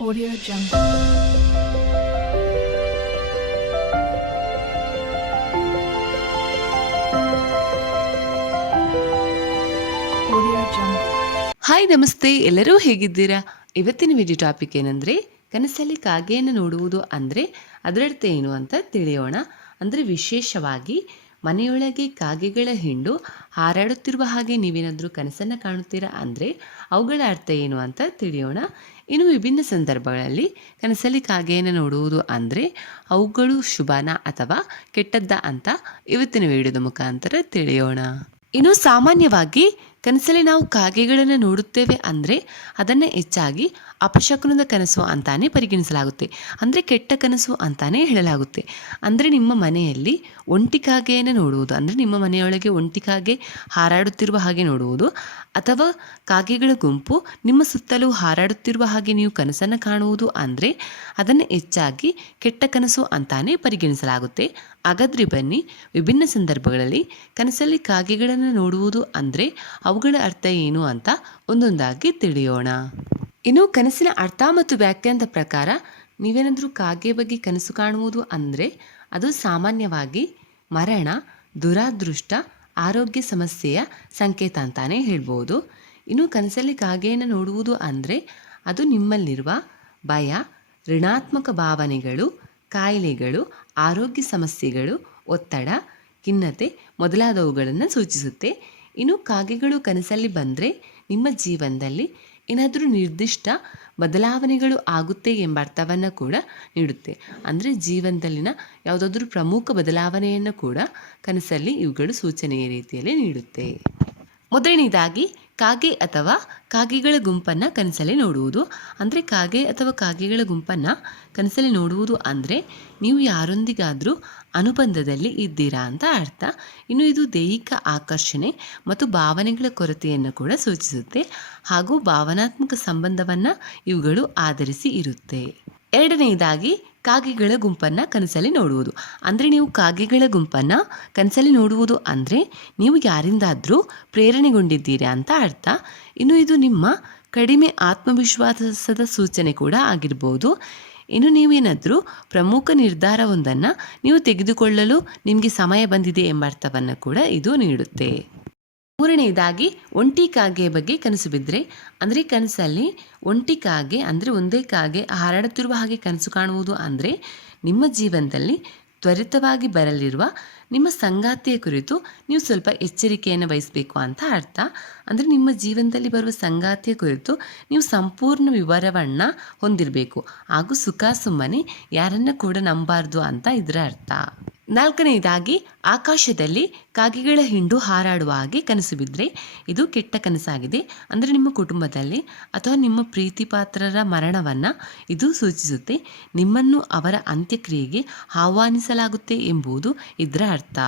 Audio Jungle. Hi ನಮಸ್ತೆ. ಎಲ್ಲರೂ ಹೇಗಿದ್ದೀರಾ? ಇವತ್ತಿನ ವಿಡಿಯೋ ಟಾಪಿಕ್ ಏನಂದ್ರೆ, ಕನಸಲ್ಲಿ ಕಾಗೆಯನ್ನು ನೋಡುವುದು ಅಂದರೆ ಅದರರ್ಥ ಏನು ಅಂತ ತಿಳಿಯೋಣ. ಅಂದ್ರೆ ವಿಶೇಷವಾಗಿ ಮನೆಯೊಳಗೆ ಕಾಗೆಗಳ ಹಿಂಡು ಹಾರಾಡುತ್ತಿರುವ ಹಾಗೆ ನೀವೇನಾದರೂ ಕನಸನ್ನು ಕಾಣುತ್ತೀರಾ ಅಂದರೆ ಅವುಗಳ ಅರ್ಥ ಏನು ಅಂತ ತಿಳಿಯೋಣ. ಇನ್ನು ವಿಭಿನ್ನ ಸಂದರ್ಭಗಳಲ್ಲಿ ಕನಸಲ್ಲಿ ಕಾಗೆಯನ್ನು ನೋಡುವುದು ಅಂದರೆ ಅವುಗಳು ಶುಭನ ಅಥವಾ ಕೆಟ್ಟದ್ದ ಅಂತ ಇವತ್ತಿನ ವಿಡಿಯೋದ ಮುಖಾಂತರ ತಿಳಿಯೋಣ. ಇನ್ನು ಸಾಮಾನ್ಯವಾಗಿ ಕನಸಲ್ಲಿ ನಾವು ಕಾಗೆಗಳನ್ನು ನೋಡುತ್ತೇವೆ ಅಂದರೆ ಅದನ್ನು ಹೆಚ್ಚಾಗಿ ಅಪಶಕುನದ ಕನಸು ಅಂತಾನೆ ಪರಿಗಣಿಸಲಾಗುತ್ತೆ. ಅಂದರೆ ಕೆಟ್ಟ ಕನಸು ಅಂತಾನೆ ಹೇಳಲಾಗುತ್ತೆ. ಅಂದರೆ ನಿಮ್ಮ ಮನೆಯಲ್ಲಿ ಒಂಟಿ ಕಾಗೆಯನ್ನು ನೋಡುವುದು, ಅಂದರೆ ನಿಮ್ಮ ಮನೆಯೊಳಗೆ ಒಂಟಿ ಕಾಗೆ ಹಾರಾಡುತ್ತಿರುವ ಹಾಗೆ ನೋಡುವುದು, ಅಥವಾ ಕಾಗೆಗಳ ಗುಂಪು ನಿಮ್ಮ ಸುತ್ತಲೂ ಹಾರಾಡುತ್ತಿರುವ ಹಾಗೆ ನೀವು ಕನಸನ್ನು ಕಾಣುವುದು ಅಂದರೆ ಅದನ್ನು ಹೆಚ್ಚಾಗಿ ಕೆಟ್ಟ ಕನಸು ಅಂತಾನೆ ಪರಿಗಣಿಸಲಾಗುತ್ತೆ. ಹಾಗಾದ್ರೆ ಬನ್ನಿ, ವಿಭಿನ್ನ ಸಂದರ್ಭಗಳಲ್ಲಿ ಕನಸಲ್ಲಿ ಕಾಗೆಗಳನ್ನು ನೋಡುವುದು ಅಂದರೆ ಅವುಗಳ ಅರ್ಥ ಏನು ಅಂತ ಒಂದೊಂದಾಗಿ ತಿಳಿಯೋಣ. ಇನ್ನು ಕನಸಿನ ಅರ್ಥ ಮತ್ತು ವ್ಯಾಖ್ಯಾನದ ಪ್ರಕಾರ ನೀವೇನಾದರೂ ಕಾಗೆ ಬಗ್ಗೆ ಕನಸು ಕಾಣುವುದು ಅಂದರೆ ಅದು ಸಾಮಾನ್ಯವಾಗಿ ಮರಣ, ದುರಾದೃಷ್ಟ, ಆರೋಗ್ಯ ಸಮಸ್ಯೆಯ ಸಂಕೇತ ಅಂತಾನೆ ಹೇಳ್ಬೋದು. ಇನ್ನು ಕನಸಲ್ಲಿ ಕಾಗೆಯನ್ನು ನೋಡುವುದು ಅಂದರೆ ಅದು ನಿಮ್ಮಲ್ಲಿರುವ ಭಯ, ಋಣಾತ್ಮಕ ಭಾವನೆಗಳು, ಕಾಯಿಲೆಗಳು, ಆರೋಗ್ಯ ಸಮಸ್ಯೆಗಳು, ಒತ್ತಡ, ಖಿನ್ನತೆ ಮೊದಲಾದವುಗಳನ್ನು ಸೂಚಿಸುತ್ತೆ. ಇನ್ನು ಕಾಗೆಗಳು ಕನಸಲ್ಲಿ ಬಂದರೆ ನಿಮ್ಮ ಜೀವನದಲ್ಲಿ ಏನಾದರೂ ನಿರ್ದಿಷ್ಟ ಬದಲಾವಣೆಗಳು ಆಗುತ್ತೆ ಎಂಬ ಅರ್ಥವನ್ನು ಕೂಡ ನೀಡುತ್ತೆ. ಅಂದರೆ ಜೀವನದಲ್ಲಿನ ಯಾವುದಾದ್ರೂ ಪ್ರಮುಖ ಬದಲಾವಣೆಯನ್ನು ಕೂಡ ಕನಸಲ್ಲಿ ಇವುಗಳು ಸೂಚನೆಯ ರೀತಿಯಲ್ಲಿ ನೀಡುತ್ತೆ. ಮೊದಲನೇದಾಗಿ ಕಾಗೆ ಅಥವಾ ಕಾಗೆಗಳ ಗುಂಪನ್ನು ಕನಸಲ್ಲಿ ನೋಡುವುದು. ಅಂದರೆ ಕಾಗೆ ಅಥವಾ ಕಾಗೆಗಳ ಗುಂಪನ್ನು ಕನಸಲ್ಲಿ ನೋಡುವುದು ಅಂದರೆ ನೀವು ಯಾರೊಂದಿಗಾದರೂ ಅನುಬಂಧದಲ್ಲಿ ಇದ್ದೀರಾ ಅಂತ ಅರ್ಥ. ಇನ್ನು ಇದು ದೈಹಿಕ ಆಕರ್ಷಣೆ ಮತ್ತು ಭಾವನೆಗಳ ಕೊರತೆಯನ್ನು ಕೂಡ ಸೂಚಿಸುತ್ತೆ. ಹಾಗೂ ಭಾವನಾತ್ಮಕ ಸಂಬಂಧವನ್ನು ಇವುಗಳು ಆಧರಿಸಿ ಇರುತ್ತೆ. ಎರಡನೆಯದಾಗಿ ಕಾಗೆಗಳ ಗುಂಪನ್ನು ಕನಸಲ್ಲಿ ನೋಡುವುದು. ಅಂದರೆ ನೀವು ಕಾಗೆಗಳ ಗುಂಪನ್ನು ಕನಸಲ್ಲಿ ನೋಡುವುದು ಅಂದರೆ ನೀವು ಯಾರಿಂದಾದರೂ ಪ್ರೇರಣೆಗೊಂಡಿದ್ದೀರಾ ಅಂತ ಅರ್ಥ. ಇನ್ನು ಇದು ನಿಮ್ಮ ಕಡಿಮೆ ಆತ್ಮವಿಶ್ವಾಸದ ಸೂಚನೆ ಕೂಡ ಆಗಿರ್ಬೋದು. ಇನ್ನು ನೀವೇನಾದರೂ ಪ್ರಮುಖ ನಿರ್ಧಾರವೊಂದನ್ನು ನೀವು ತೆಗೆದುಕೊಳ್ಳಲು ನಿಮಗೆ ಸಮಯ ಬಂದಿದೆ ಎಂಬ ಅರ್ಥವನ್ನು ಕೂಡ ಇದು ನೀಡುತ್ತೆ. ಮೂರನೆಯದಾಗಿ ಒಂಟಿ ಕಾಗೆ ಬಗ್ಗೆ ಕನಸು ಬಿದ್ದರೆ ಅಂದರೆ ಕನಸಲ್ಲಿ ಒಂಟಿ ಕಾಗೆ, ಅಂದರೆ ಒಂದೇ ಕಾಗೆ ಹಾರಾಡುತ್ತಿರುವ ಹಾಗೆ ಕನಸು ಕಾಣುವುದು ಅಂದರೆ ನಿಮ್ಮ ಜೀವನದಲ್ಲಿ ತ್ವರಿತವಾಗಿ ಬರಲಿರುವ ನಿಮ್ಮ ಸಂಗಾತಿಯ ಕುರಿತು ನೀವು ಸ್ವಲ್ಪ ಎಚ್ಚರಿಕೆಯನ್ನು ವಹಿಸಬೇಕು ಅಂತ ಅರ್ಥ. ಅಂದರೆ ನಿಮ್ಮ ಜೀವನದಲ್ಲಿ ಬರುವ ಸಂಗಾತಿಯ ಕುರಿತು ನೀವು ಸಂಪೂರ್ಣ ವಿವರವನ್ನು ಹೊಂದಿರಬೇಕು. ಹಾಗೂ ಸುಖ ಸುಮ್ಮನೆ ಯಾರನ್ನ ಕೂಡ ನಂಬಾರ್ದು ಅಂತ ಇದರ ಅರ್ಥ. ನಾಲ್ಕನೆಯದಾಗಿ ಆಕಾಶದಲ್ಲಿ ಕಾಗೆಗಳ ಹಿಂಡು ಹಾರಾಡುವ ಹಾಗೆ ಕನಸು ಬಿದ್ದರೆ ಇದು ಕೆಟ್ಟ ಕನಸಾಗಿದೆ. ಅಂದರೆ ನಿಮ್ಮ ಕುಟುಂಬದಲ್ಲಿ ಅಥವಾ ನಿಮ್ಮ ಪ್ರೀತಿಪಾತ್ರರ ಮರಣವನ್ನು ಇದು ಸೂಚಿಸುತ್ತೆ. ನಿಮ್ಮನ್ನು ಅವರ ಅಂತ್ಯಕ್ರಿಯೆಗೆ ಆಹ್ವಾನಿಸಲಾಗುತ್ತೆ ಎಂಬುದು ಇದರ ಅರ್ಥ.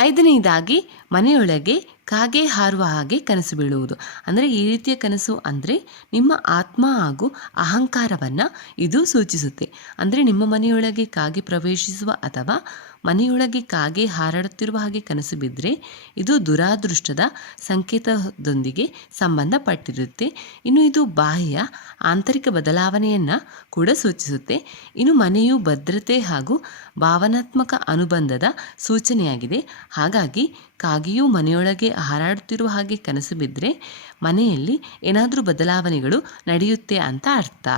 ಐದನೆಯದಾಗಿ ಮನೆಯೊಳಗೆ ಕಾಗೆ ಹಾರುವ ಹಾಗೆ ಕನಸು ಬೀಳುವುದು. ಅಂದರೆ ಈ ರೀತಿಯ ಕನಸು ಅಂದರೆ ನಿಮ್ಮ ಆತ್ಮ ಹಾಗೂ ಅಹಂಕಾರವನ್ನು ಇದು ಸೂಚಿಸುತ್ತೆ. ಅಂದರೆ ನಿಮ್ಮ ಮನೆಯೊಳಗೆ ಕಾಗೆ ಪ್ರವೇಶಿಸುವ ಅಥವಾ ಮನೆಯೊಳಗೆ ಕಾಗೆ ಹಾರಾಡುತ್ತಿರುವ ಹಾಗೆ ಕನಸು ಬಿದ್ದರೆ ಇದು ದುರಾದೃಷ್ಟದ ಸಂಕೇತದೊಂದಿಗೆ ಸಂಬಂಧಪಟ್ಟಿರುತ್ತೆ ಇನ್ನು ಇದು ಬಾಹ್ಯ, ಆಂತರಿಕ ಬದಲಾವಣೆಯನ್ನು ಕೂಡ ಸೂಚಿಸುತ್ತೆ. ಇನ್ನು ಮನೆಯು ಭದ್ರತೆ ಹಾಗೂ ಭಾವನಾತ್ಮಕ ಅನುಬಂಧದ ಸೂಚನೆಯಾಗಿದೆ. ಹಾಗಾಗಿ ಕಾಗೆಯು ಮನೆಯೊಳಗೆ ಹಾರಾಡುತ್ತಿರುವ ಹಾಗೆ ಕನಸು ಬಿದ್ದರೆ ಮನೆಯಲ್ಲಿ ಏನಾದರೂ ಬದಲಾವಣೆಗಳು ನಡೆಯುತ್ತೆ ಅಂತ ಅರ್ಥ.